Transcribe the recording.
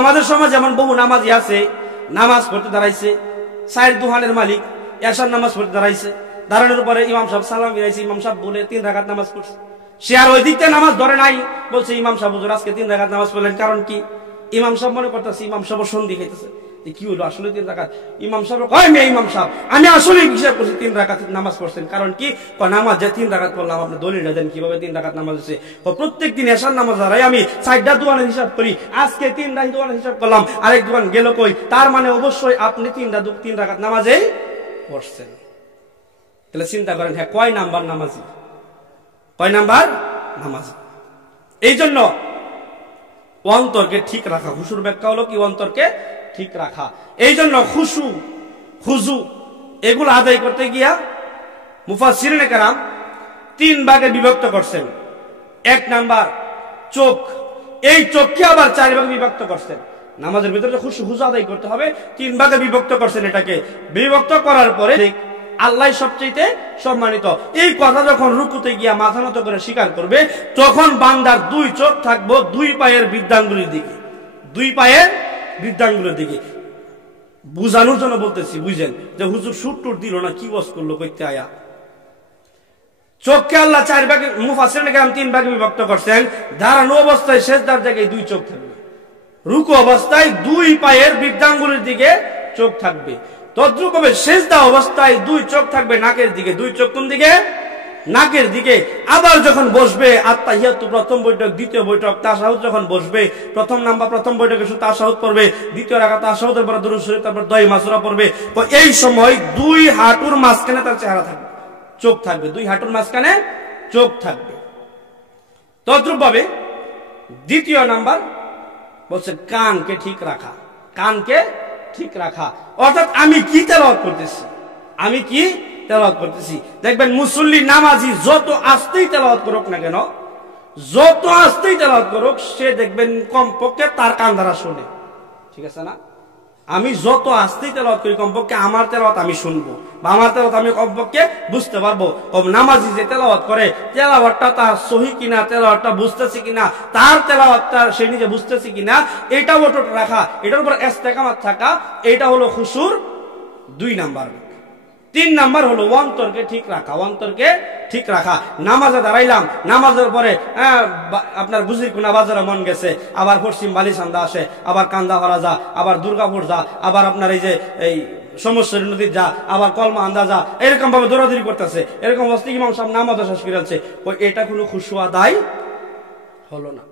আমাদের সমাজ যেমন বহু নামাজি আছে, নামাজ পড়তে দাঁড়াইছে, সাইড দোকানের মালিক এশার নামাজ পড়তে দাঁড়াইছে, দাঁড়ানোর পরে ইমাম সাহেব সালাম ফিরাইছে, ইমাম সাহেব বলে 3 রাকাত নামাজ পড়ছে। সে আর ওই দিকতে নামাজ ধরে নাই, বলছে ইমাম সাহেব হুজুর আজকে 3 রাকাত নামাজ পড়লেন, কারণ কি? ইমাম সাহেব মনে করতেছে ইমাম সাহেব সন্ধি খাইতেছে, কি হলো আসলে 3 রাকাত। ইমাম সাহেব কয় মে ইমাম সাহেব আমি আসলে হিসাব করছি 3 রাকাত নামাজ পড়ছেন, কারণ কি? নামাজ যে 3 রাকাত পড়লাম আপনি দলিলটা দেন কিভাবে 3 রাকাত নামাজ হচ্ছে। প্রত্যেক দিন এশার নামাজ দাঁড়াই আমি 4টা দোকানের হিসাব করি, আজকে 3টা দোকানের হিসাব করলাম, আরেক দোকান গেল কই, তার মানে অবশ্যই আপনি 3 রাকাত নামাজেই পড়ছেন। তাহলে চিন্তা করেন, হ্যাঁ কয় নাম্বার নামাজি, কয় নাম্বার নামাজি। এই জন্য অন্তরকে ঠিক রাখা, খুশুর ব্যাখ্যা হলো কি? অন্তরকে ঠিক রাখা। এই জন্য খুশু খুজু এগুলো আদায় করতে গিয়া মুফাসসিরিনে কেরাম 3 ভাগে বিভক্ত করছেন। 1 নাম্বার চোখ, এই চোখকে আবার 4 ভাগে বিভক্ত করছেন। নামাজের ভিতরে খুশু খুজু আদায় করতে হবে, 3 ভাগে বিভক্ত করছেন। এটাকে বিভক্ত করার পরে আল্লাহ সবচেয়ে সম্মানিত, এই কথা যখন রুকুতে গিয়া মাথা নত করে স্বীকার করবে, তখন বান্দার 2 চোখ থাকবো 2 পায়ের বৃদ্ধাঙ্গুলির দিকে, 2 পায়ের বৃদ্ধাঙ্গুলের দিকে। বুঝানোর জন্য বলতেছি, বুঝেন যে হুজুর সুর টুর দিল না, কি ওয়াজ করলো কইতে আয়া। চোখকে আল্লাহ 4 ভাগে, মুফাসসিরিনে কেরাম 3 ভাগে বিভক্ত করছেন। দাঁড়ানো অবস্থায় সেজদার জায়গায় 2 চোখ থাকবে, রুকু অবস্থায় 2 পায়ের বৃদ্ধাঙ্গুলির দিকে চোখ থাকবে। তদ্রূপভাবে সেজদা অবস্থায় 2 চোখ থাকবে নাকের দিকে, 2 চোখ কোন দিকে? নাকের দিকে। আবার যখন বসবে আত্তাহিয়াতু প্রথম বৈঠক, দ্বিতীয় বৈঠক, তাশাহুদ যখন বসবে, প্রথম বৈঠকে শুধু তাশাহুদ পড়বে, দ্বিতীয় রাকাত তাশাহুদের পরে দুরূদ শরীফ, তারপর দোয়া মাসুরা পড়বে। তো এই সময় 2 হাঁটুর মাঝখানে তার চেহারা থাকবে, চোখ থাকবে, 2 হাঁটুর মাঝখানে চোখ থাকবে। তদ্রূপভাবে 2য় নাম্বার বলছে কানকে ঠিক রাখা, কানকে ঠিক রাখা। অর্থাৎ আমি কি তেলাওয়াত করতেছি, আমি কি তেলাওয়াত করতেছি। দেখবেন মুসল্লি নামাজি যত আস্তেই তেলাওয়াত করুক না কেন, যত আস্তেই তেলাওয়াত করুক, সে দেখবেন কমপক্ষে তার কান দ্বারা শোনে, ঠিক আছে না? আমি যত আস্তেই তেলাওয়াত করি, কমপক্ষে আমার তেলাওয়াত আমি শুনবো, বা আমার তেলাওয়াত আমি কমপক্ষে বুঝতে পারবো। নামাজি যে তেলাওয়াত করে, তেলাওয়াতটা তার সহি কিনা, তেলাওয়াতটা বুঝতেছি কিনা, তার তেলাওয়াতটা সে নিজে বুঝতেছি কিনা, এটা অটুট রাখা, এটার উপর ইস্তেকামাত থাকা, এটা হলো খুশুর 2 নাম্বার। 3 নাম্বার হলো অন্তরকে ঠিক রাখা, অন্তরকে ঠিক রাখা। নামাজে দাঁড়াইলাম, নামাজের পরে আপনার বুঝি কোনা বাজারে মন গেছে, আবার পশ্চিম বালিসান্দা আসে, আবার কান্দা হরা যা, আবার দুর্গাপুর যা, আবার আপনার এই যে এই সমস্যার নদীর যা, আবার কলমা আন্দা যা, এরকম ভাবে দৌড়াদৌড়ি করতেছে, এরকম অবস্থা ইমাম সাহেব নামাজ শেষ করে যাচ্ছে, এটা কোনো খুশু আদায় হলো না।